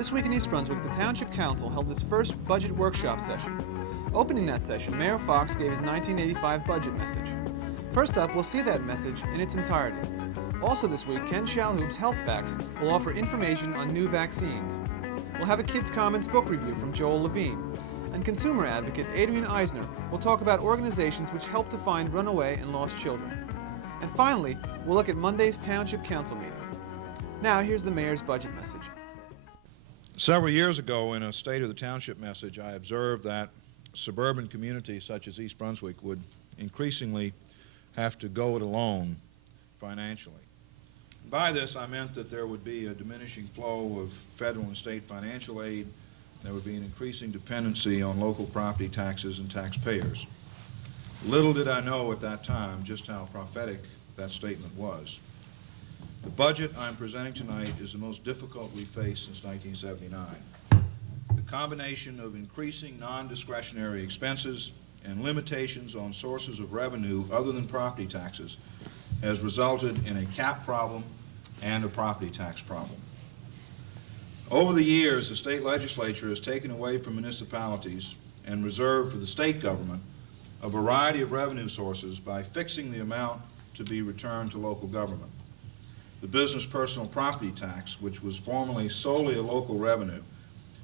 This week in East Brunswick, the Township Council held its first budget workshop session. Opening that session, Mayor Fox gave his 1985 budget message. First up, we'll see that message in its entirety. Also this week, Ken Shalhoub's Health Facts will offer information on new vaccines. We'll have a Kids Commons book review from Joel Levine. And consumer advocate Adrian Eisner will talk about organizations which help to find runaway and lost children. And finally, we'll look at Monday's Township Council meeting. Now, here's the Mayor's budget message. Several years ago, in a State of the Township message, I observed that suburban communities such as East Brunswick would increasingly have to go it alone financially. By this, I meant that there would be a diminishing flow of federal and state financial aid. There would be an increasing dependency on local property taxes and taxpayers. Little did I know at that time just how prophetic that statement was. The budget I'm presenting tonight is the most difficult we've faced since 1979. The combination of increasing non-discretionary expenses and limitations on sources of revenue other than property taxes has resulted in a cap problem and a property tax problem. Over the years, the state legislature has taken away from municipalities and reserved for the state government a variety of revenue sources by fixing the amount to be returned to local government. The business personal property tax, which was formerly solely a local revenue,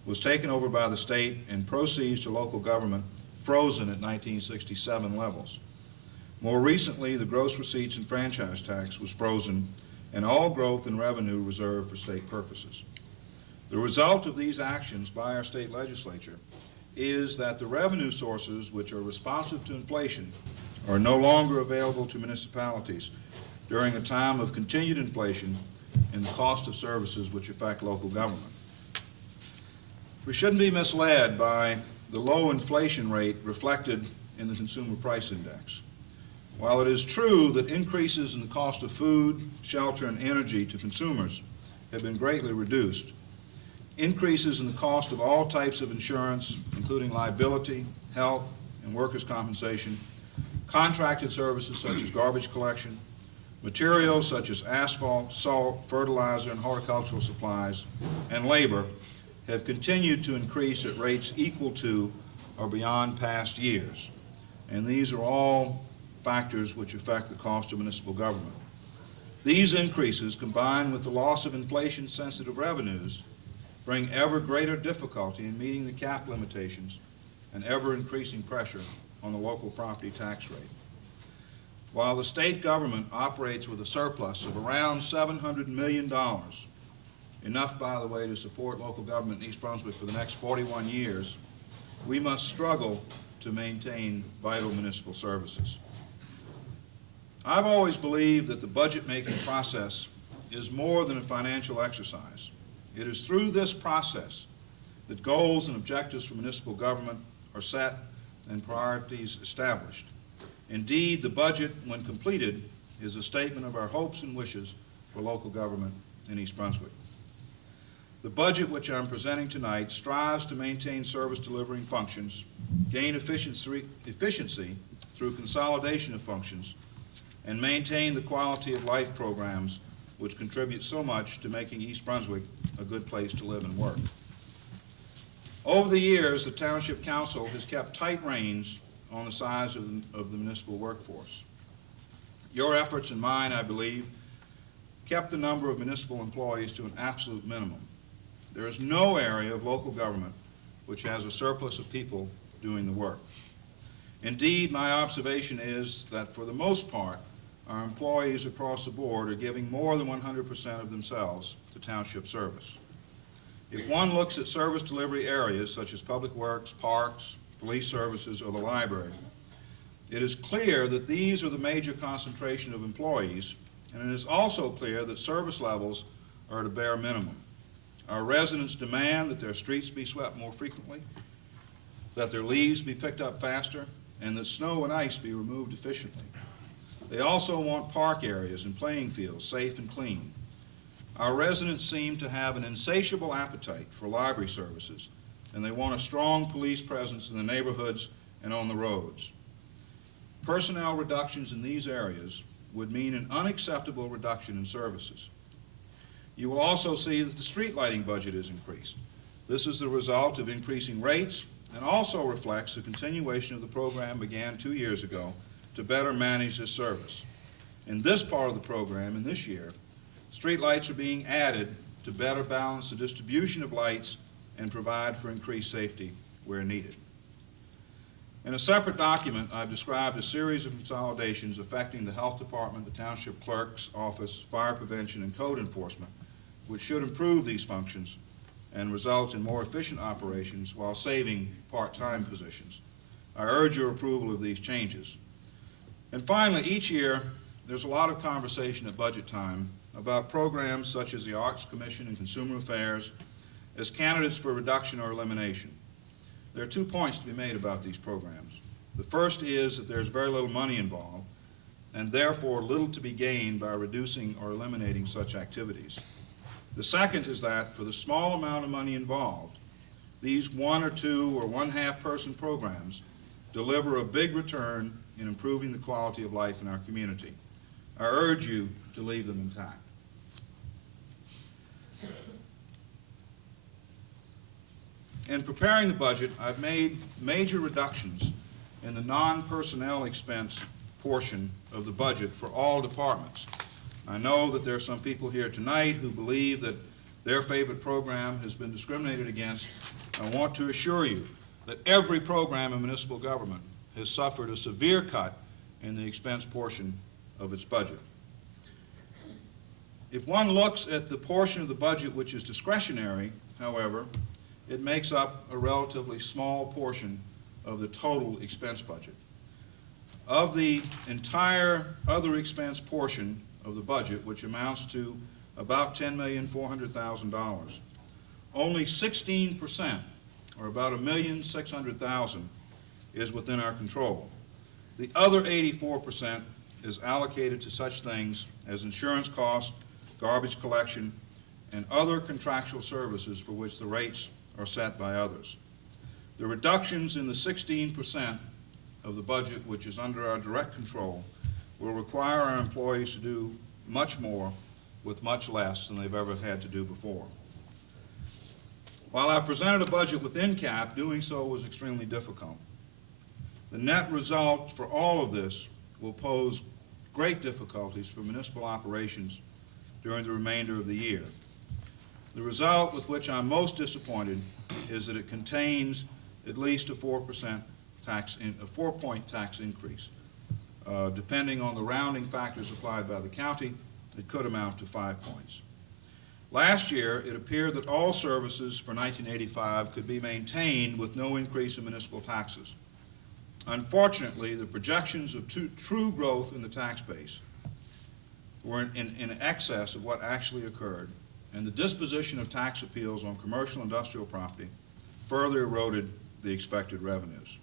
was taken over by the state and proceeds to local government frozen at 1967 levels. More recently, the gross receipts and franchise tax was frozen and all growth in revenue reserved for state purposes. The result of these actions by our state legislature is that the revenue sources which are responsive to inflation are no longer available to municipalities during a time of continued inflation in the cost of services which affect local government. We shouldn't be misled by the low inflation rate reflected in the Consumer Price Index. While it is true that increases in the cost of food, shelter, and energy to consumers have been greatly reduced, increases in the cost of all types of insurance, including liability, health, and workers' compensation, contracted services such as garbage collection, materials such as asphalt, salt, fertilizer, and horticultural supplies, and labor have continued to increase at rates equal to or beyond past years. And these are all factors which affect the cost of municipal government. These increases, combined with the loss of inflation-sensitive revenues, bring ever greater difficulty in meeting the cap limitations and ever-increasing pressure on the local property tax rate. While the state government operates with a surplus of around $700 million, enough, by the way, to support local government in East Brunswick for the next 41 years, we must struggle to maintain vital municipal services. I've always believed that the budget-making process is more than a financial exercise. It is through this process that goals and objectives for municipal government are set and priorities established. Indeed, the budget, when completed, is a statement of our hopes and wishes for local government in East Brunswick. The budget which I'm presenting tonight strives to maintain service delivering functions, gain efficiency through consolidation of functions, and maintain the quality of life programs which contribute so much to making East Brunswick a good place to live and work. Over the years, the Township Council has kept tight reins on the size of the municipal workforce. Your efforts and mine, I believe, kept the number of municipal employees to an absolute minimum. There is no area of local government which has a surplus of people doing the work. Indeed, my observation is that for the most part, our employees across the board are giving more than 100% of themselves to township service. If one looks at service delivery areas such as public works, parks, police services, or the library, it is clear that these are the major concentration of employees, and it is also clear that service levels are at a bare minimum. Our residents demand that their streets be swept more frequently, that their leaves be picked up faster, and that snow and ice be removed efficiently. They also want park areas and playing fields safe and clean. Our residents seem to have an insatiable appetite for library services, and they want a strong police presence in the neighborhoods and on the roads. Personnel reductions in these areas would mean an unacceptable reduction in services. You will also see that the street lighting budget is increased. This is the result of increasing rates and also reflects the continuation of the program began 2 years ago to better manage this service. In this part of the program, in this year, street lights are being added to better balance the distribution of lights and provide for increased safety where needed. In a separate document, I've described a series of consolidations affecting the health department, the township clerk's office, fire prevention, and code enforcement, which should improve these functions and result in more efficient operations while saving part-time positions. I urge your approval of these changes. And finally, each year, there's a lot of conversation at budget time about programs such as the Arts Commission and Consumer Affairs as candidates for reduction or elimination. There are 2 points to be made about these programs. The first is that there's very little money involved, and therefore little to be gained by reducing or eliminating such activities. The second is that for the small amount of money involved, these 1 or 2 or 1/2 person programs deliver a big return in improving the quality of life in our community. I urge you to leave them intact. In preparing the budget, I've made major reductions in the non-personnel expense portion of the budget for all departments. I know that there are some people here tonight who believe that their favorite program has been discriminated against. I want to assure you that every program in municipal government has suffered a severe cut in the expense portion of its budget. If one looks at the portion of the budget which is discretionary, however, it makes up a relatively small portion of the total expense budget. Of the entire other expense portion of the budget, which amounts to about $10,400,000, only 16%, or about $1,600,000, is within our control. The other 84% is allocated to such things as insurance costs, garbage collection, and other contractual services for which the rates are set by others. The reductions in the 16% of the budget, which is under our direct control, will require our employees to do much more with much less than they've ever had to do before. While I presented a budget within cap, doing so was extremely difficult. The net result for all of this will pose great difficulties for municipal operations during the remainder of the year. The result with which I'm most disappointed is that it contains at least a 4% a 4-point tax increase. Depending on the rounding factors applied by the county, it could amount to 5 points. Last year, it appeared that all services for 1985 could be maintained with no increase in municipal taxes. Unfortunately, the projections of true growth in the tax base were in excess of what actually occurred, and the disposition of tax appeals on commercial industrial property further eroded the expected revenues.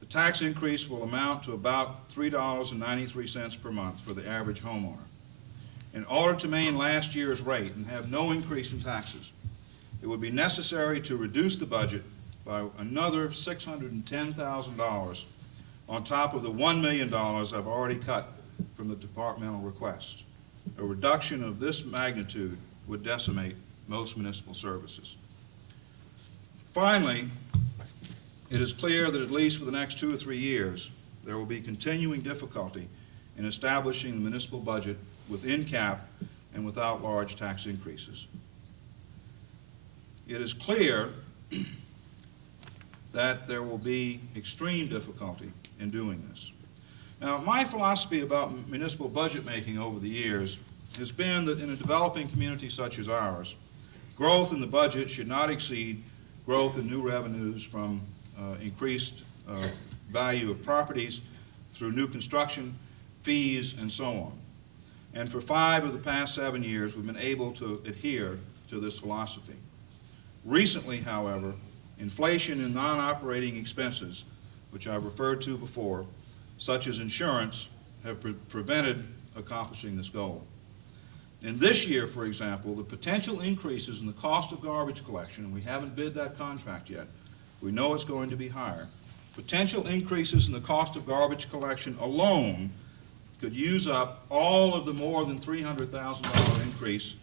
The tax increase will amount to about $3.93 per month for the average homeowner. In order to maintain last year's rate and have no increase in taxes, it would be necessary to reduce the budget by another $610,000 on top of the $1 million I've already cut from the departmental request. A reduction of this magnitude would decimate most municipal services. Finally, it is clear that at least for the next 2 or 3 years, there will be continuing difficulty in establishing the municipal budget within cap and without large tax increases. It is clear that there will be extreme difficulty in doing this. Now, my philosophy about municipal budget making over the years has been that in a developing community such as ours, growth in the budget should not exceed growth in new revenues from increased value of properties through new construction, fees, and so on. And for 5 of the past 7 years, we've been able to adhere to this philosophy. Recently, however, inflation in non-operating expenses, which I've referred to before, such as insurance, have prevented accomplishing this goal. In this year, for example, the potential increases in the cost of garbage collection, and we haven't bid that contract yet, we know it's going to be higher. Potential increases in the cost of garbage collection alone could use up all of the more than $300,000 increase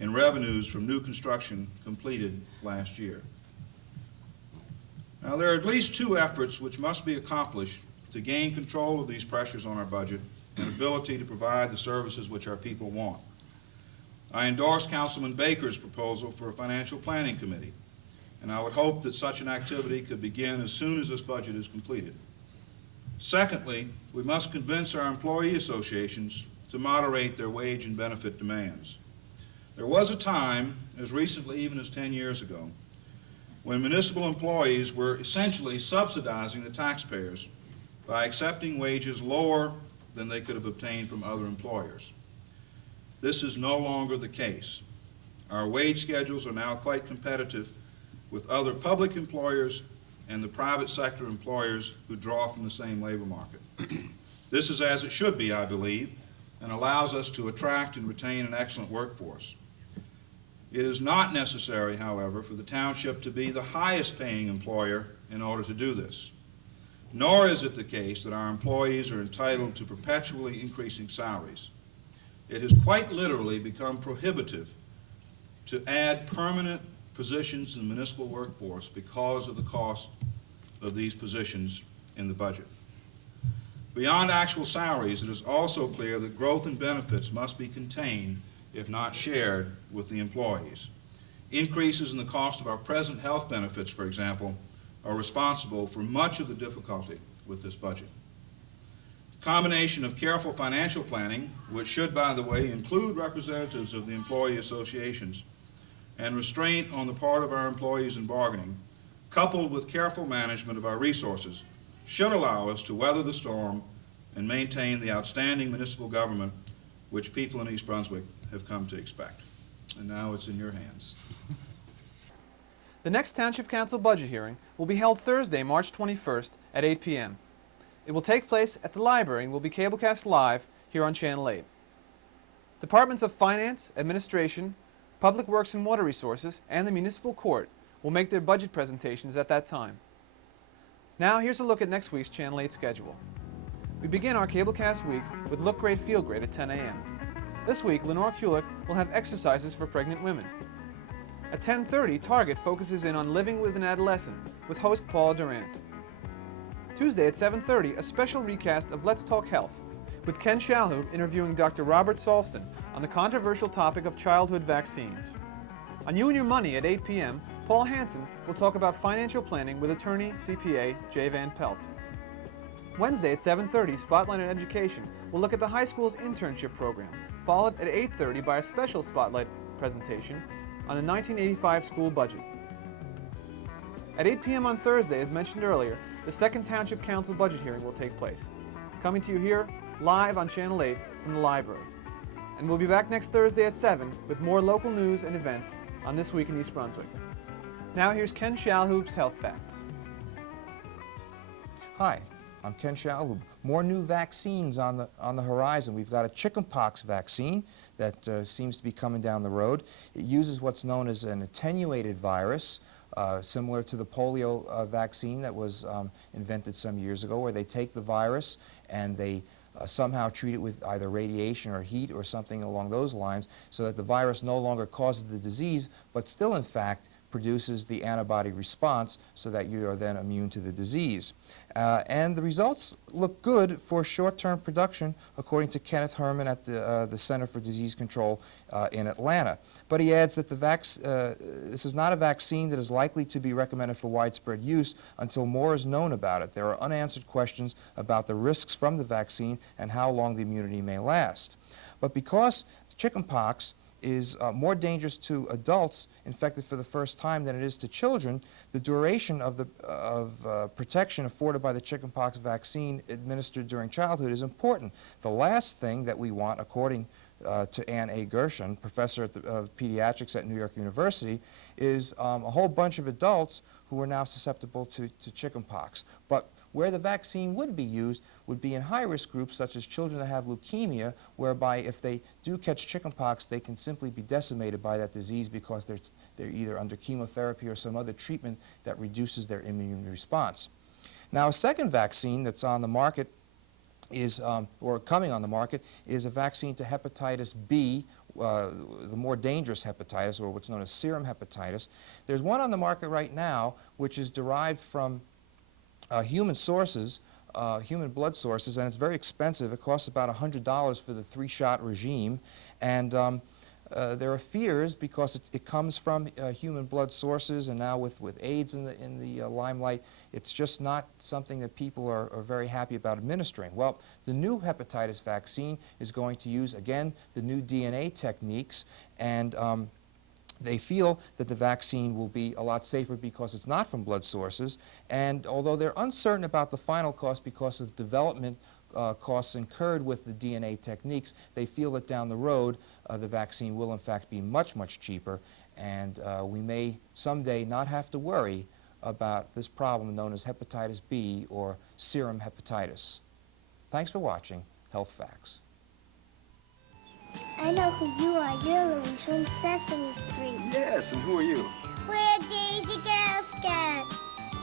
in revenues from new construction completed last year. Now, there are at least two efforts which must be accomplished to gain control of these pressures on our budget and ability to provide the services which our people want. I endorse Councilman Baker's proposal for a financial planning committee, and I would hope that such an activity could begin as soon as this budget is completed. Secondly, we must convince our employee associations to moderate their wage and benefit demands. There was a time, as recently even as 10 years ago, when municipal employees were essentially subsidizing the taxpayers by accepting wages lower than they could have obtained from other employers. This is no longer the case. Our wage schedules are now quite competitive with other public employers and the private sector employers who draw from the same labor market. This is as it should be, I believe, and allows us to attract and retain an excellent workforce. It is not necessary, however, for the township to be the highest paying employer in order to do this. Nor is it the case that our employees are entitled to perpetually increasing salaries. It has quite literally become prohibitive to add permanent positions in the municipal workforce because of the cost of these positions in the budget. Beyond actual salaries, it is also clear that growth in benefits must be contained, if not shared, with the employees. Increases in the cost of our present health benefits, for example, are responsible for much of the difficulty with this budget. The combination of careful financial planning, which should, by the way, include representatives of the employee associations, and restraint on the part of our employees in bargaining, coupled with careful management of our resources, should allow us to weather the storm and maintain the outstanding municipal government which people in East Brunswick have come to expect. And now it's in your hands. The next Township Council budget hearing will be held Thursday, March 21st at 8 p.m. It will take place at the library and will be cablecast live here on Channel 8. Departments of Finance, Administration, Public Works and Water Resources, and the Municipal Court will make their budget presentations at that time. Now here's a look at next week's Channel 8 schedule. We begin our cablecast week with Look Great, Feel Great at 10 a.m. This week, Lenore Kulik will have exercises for pregnant women. At 10:30, Target focuses in on living with an adolescent with host Paula Durant. Tuesday at 7:30, a special recast of Let's Talk Health with Ken Shalhoub interviewing Dr. Robert Salston on the controversial topic of childhood vaccines. On You and Your Money at 8 p.m., Paul Hansen will talk about financial planning with attorney CPA Jay Van Pelt. Wednesday at 7:30, Spotlight on Education will look at the high school's internship program, followed at 8:30 by a special Spotlight presentation on the 1985 school budget. At 8 p.m. on Thursday, as mentioned earlier, the second Township Council budget hearing will take place, coming to you here live on Channel 8 from the library. And we'll be back next Thursday at 7 with more local news and events on This Week in East Brunswick. Now here's Ken Shalhoub's Health Facts. Hi, I'm Ken Shalhoub. More new vaccines on the horizon. We've got a chickenpox vaccine that seems to be coming down the road. It uses what's known as an attenuated virus, similar to the polio vaccine that was invented some years ago, where they take the virus and they somehow treat it with either radiation or heat or something along those lines, so that the virus no longer causes the disease, but still in fact produces the antibody response so that you are then immune to the disease. And the results look good for short-term production, according to Kenneth Herman at the Center for Disease Control in Atlanta. But he adds that this is not a vaccine that is likely to be recommended for widespread use until more is known about it. There are unanswered questions about the risks from the vaccine and how long the immunity may last. But because chickenpox is more dangerous to adults infected for the first time than it is to children, the duration of protection afforded by the chickenpox vaccine administered during childhood is important. The last thing that we want, according to Ann A. Gershon, professor of pediatrics at New York University, is a whole bunch of adults who are now susceptible to chickenpox. But where the vaccine would be used would be in high-risk groups such as children that have leukemia, whereby if they do catch chickenpox, they can simply be decimated by that disease because they're either under chemotherapy or some other treatment that reduces their immune response. Now, a second vaccine that's on the market is, or coming on the market, is a vaccine to hepatitis B, the more dangerous hepatitis, or what's known as serum hepatitis. There's one on the market right now which is derived from human sources, human blood sources, and it's very expensive. It costs about $100 for the 3-shot regime, and there are fears because it comes from human blood sources, and now with AIDS in the limelight, it's just not something that people are very happy about administering. Well, the new hepatitis vaccine is going to use, again, the new DNA techniques, and they feel that the vaccine will be a lot safer because it's not from blood sources, and although they're uncertain about the final cost because of development costs incurred with the DNA techniques, they feel that down the road the vaccine will in fact be much, much cheaper, and we may someday not have to worry about this problem known as hepatitis B or serum hepatitis. Thanks for watching Health Facts. I know who you are. You're Louise from Sesame Street. Yes, and who are you? We're Daisy Girl Scouts.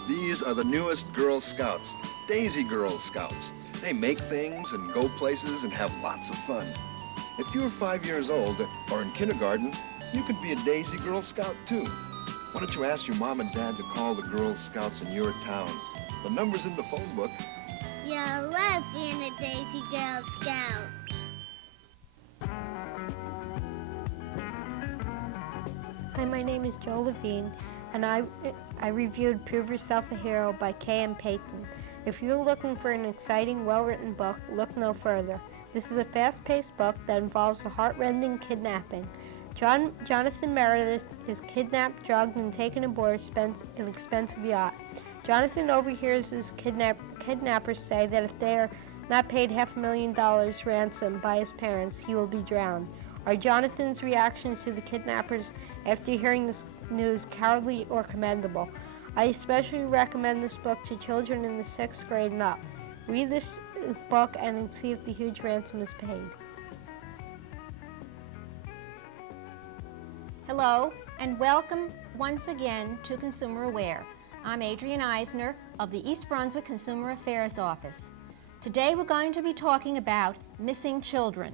These are the newest Girl Scouts, Daisy Girl Scouts. They make things and go places and have lots of fun. If you're 5 years old or in kindergarten, you could be a Daisy Girl Scout too. Why don't you ask your mom and dad to call the Girl Scouts in your town? The number's in the phone book. You'll love being a Daisy Girl Scout. Hi, my name is Joe Levine, and I reviewed Prove Yourself a Hero by K.M. Payton. If you're looking for an exciting, well-written book, look no further. This is a fast-paced book that involves a heart-rending kidnapping. Jonathan Meredith is kidnapped, drugged, and taken aboard an expensive yacht. Jonathan overhears his kidnappers say that if they are not paid $500,000 ransom by his parents, he will be drowned. Are Jonathan's reactions to the kidnappers after hearing this news cowardly or commendable? I especially recommend this book to children in the 6th grade and up. Read this book and see if the huge ransom is paid. Hello, and welcome once again to Consumer Aware. I'm Adrienne Eisner of the East Brunswick Consumer Affairs Office. Today we're going to be talking about missing children.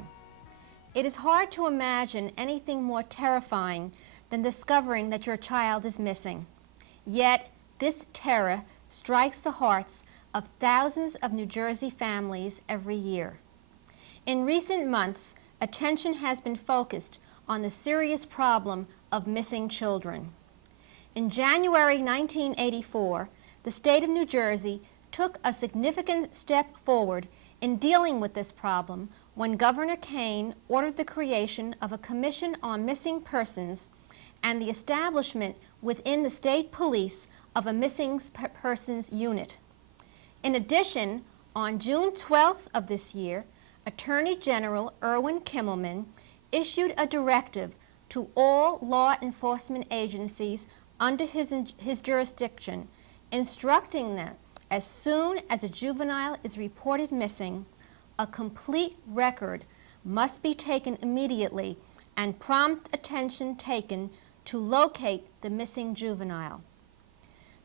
It is hard to imagine anything more terrifying than discovering that your child is missing. Yet, this terror strikes the hearts of thousands of New Jersey families every year. In recent months, attention has been focused on the serious problem of missing children. In January 1984, the state of New Jersey took a significant step forward in dealing with this problem when Governor Kane ordered the creation of a Commission on Missing Persons and the establishment within the state police of a missing persons unit. In addition, on June 12th of this year, Attorney General Erwin Kimmelman issued a directive to all law enforcement agencies under his jurisdiction, instructing them as soon as a juvenile is reported missing, a complete record must be taken immediately and prompt attention taken to locate the missing juvenile.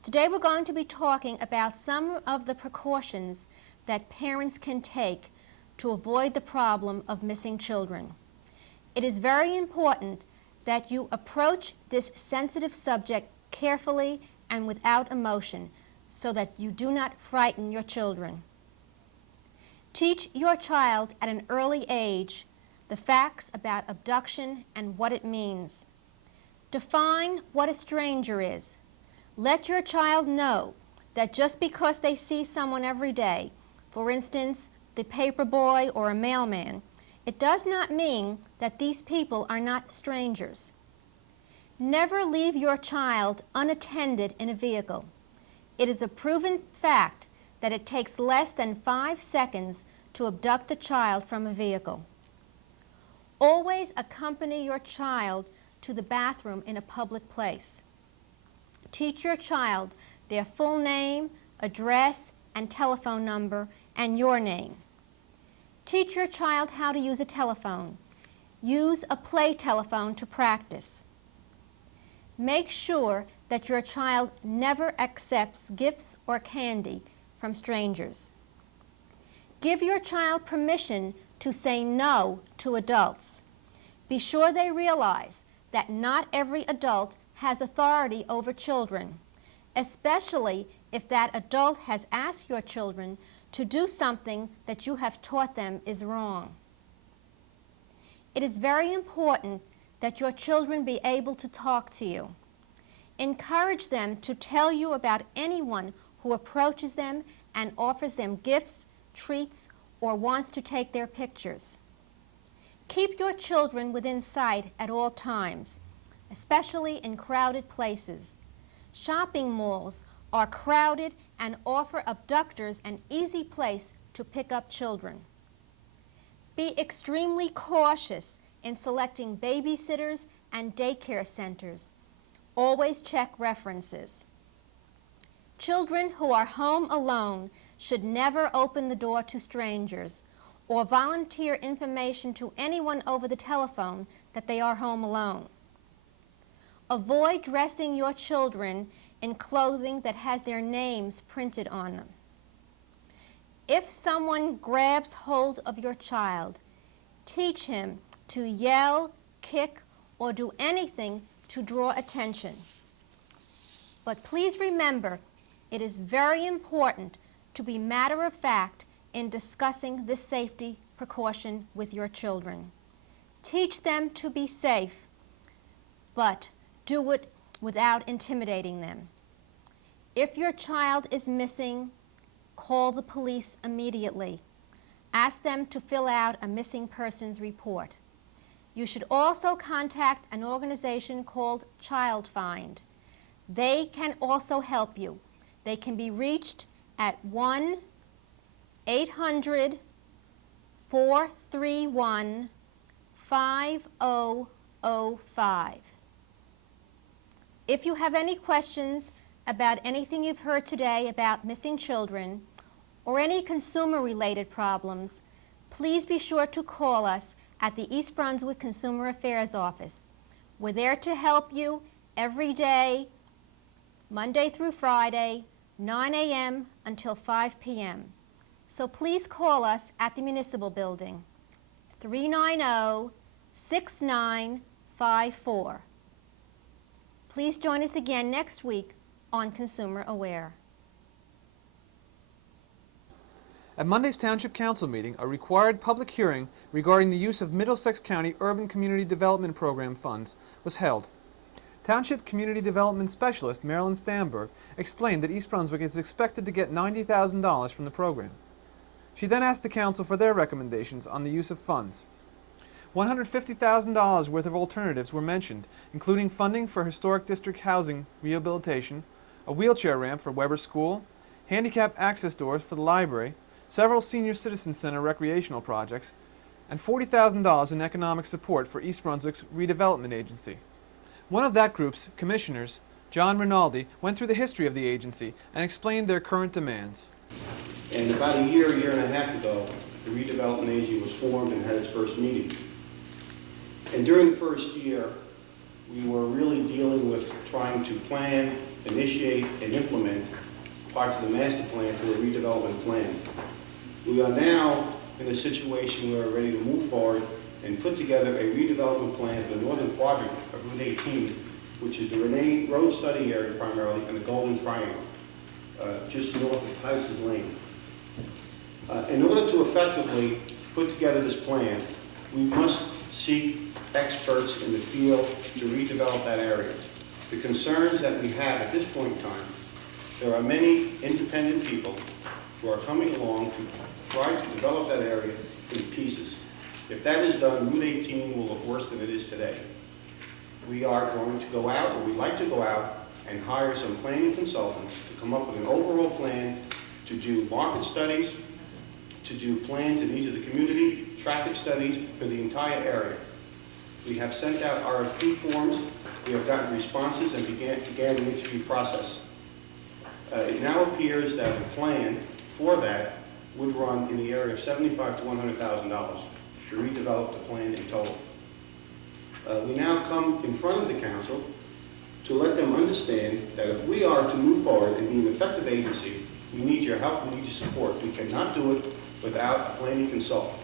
Today we're going to be talking about some of the precautions that parents can take to avoid the problem of missing children. It is very important that you approach this sensitive subject carefully and without emotion so that you do not frighten your children. Teach your child at an early age the facts about abduction and what it means. Define what a stranger is. Let your child know that just because they see someone every day, for instance, the paper boy or a mailman, it does not mean that these people are not strangers. Never leave your child unattended in a vehicle. It is a proven fact that it takes less than 5 seconds to abduct a child from a vehicle. Always accompany your child to the bathroom in a public place. Teach your child their full name, address, and telephone number, and your name. Teach your child how to use a telephone. Use a play telephone to practice. Make sure that your child never accepts gifts or candy from strangers. Give your child permission to say no to adults. Be sure they realize that not every adult has authority over children, especially if that adult has asked your children to do something that you have taught them is wrong. It is very important that your children be able to talk to you. Encourage them to tell you about anyone who approaches them and offers them gifts, treats, or wants to take their pictures. Keep your children within sight at all times, especially in crowded places. Shopping malls are crowded and offer abductors an easy place to pick up children. Be extremely cautious in selecting babysitters and daycare centers. Always check references. Children who are home alone should never open the door to strangers or volunteer information to anyone over the telephone that they are home alone. Avoid dressing your children in clothing that has their names printed on them. If someone grabs hold of your child, teach him to yell, kick, or do anything to draw attention. But please remember, it is very important to be matter-of-fact in discussing this safety precaution with your children. Teach them to be safe, but do it without intimidating them. If your child is missing, call the police immediately. Ask them to fill out a missing persons report. You should also contact an organization called Childfind. They can also help you. They can be reached at 1-800-431-5005. If you have any questions about anything you've heard today about missing children or any consumer-related problems, please be sure to call us at the East Brunswick Consumer Affairs Office. We're there to help you every day, Monday through Friday, 9 a.m. until 5 p.m. So please call us at the Municipal Building, 390-6954. Please join us again next week on Consumer Aware. At Monday's Township Council meeting, a required public hearing regarding the use of Middlesex County Urban Community Development Program funds was held. Township Community Development Specialist Marilyn Stamberg explained that East Brunswick is expected to get $90,000 from the program. She then asked the Council for their recommendations on the use of funds. $150,000 worth of alternatives were mentioned, including funding for historic district housing rehabilitation, a wheelchair ramp for Weber School, handicap access doors for the library, several senior citizen center recreational projects, and $40,000 in economic support for East Brunswick's redevelopment agency. One of that group's commissioners, John Rinaldi, went through the history of the agency and explained their current demands. And about a year and a half ago, the redevelopment agency was formed and had its first meeting. And during the first year, we were really dealing with trying to plan, initiate, and implement parts of the master plan to a redevelopment plan. We are now in a situation where we're ready to move forward and put together a redevelopment plan for the northern quadrant of Route 18, which is the Renee Road Study Area primarily, and the Golden Triangle, just north of Tyson's Lane. In order to effectively put together this plan, we must seek experts in the field to redevelop that area. The concerns that we have at this point in time, there are many independent people who are coming along to try to develop that area in pieces. If that is done, Route 18 will look worse than it is today. We are going to go out, or we'd like to go out, and hire some planning consultants to come up with an overall plan to do market studies, to do plans in each of the community, traffic studies for the entire area. We have sent out RFP forms, we have gotten responses, and began the interview process. It now appears that the plan for that would run in the area of $75,000 to $100,000 to redevelop the plan in total. We now come in front of the council to let them understand that if we are to move forward and be an effective agency, we need your help, we need your support. We cannot do it without a planning consultant.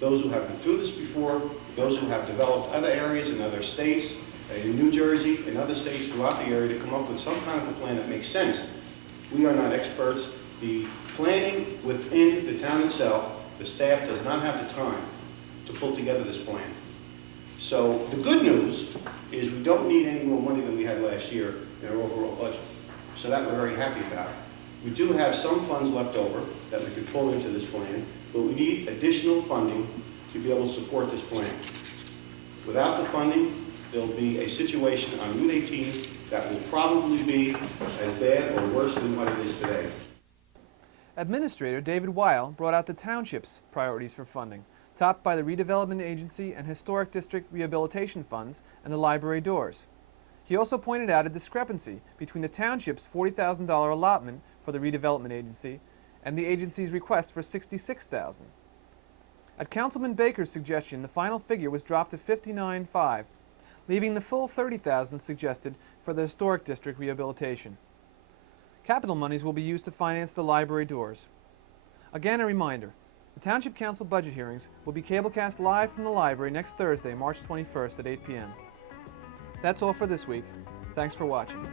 those who have been through this before, those who have developed other areas in other states, in New Jersey, in other states throughout the area, to come up with some kind of a plan that makes sense. We are not experts. The planning within the town itself, the staff does not have the time to pull together this plan. So the good news is we don't need any more money than we had last year in our overall budget. So that we're very happy about. We do have some funds left over that we could pull into this plan, but we need additional funding to be able to support this plan. Without the funding, there'll be a situation on Route 18 that will probably be as bad or worse than what it is today. Administrator David Weil brought out the township's priorities for funding, topped by the Redevelopment Agency and Historic District Rehabilitation Funds and the library doors. He also pointed out a discrepancy between the township's $40,000 allotment for the Redevelopment Agency and the agency's request for $66,000. At Councilman Baker's suggestion, the final figure was dropped to $59,500, leaving the full $30,000 suggested for the Historic District rehabilitation. Capital monies will be used to finance the library doors. Again, a reminder, the Township Council budget hearings will be cablecast live from the library next Thursday, March 21st at 8 p.m. That's all for this week. Thanks for watching.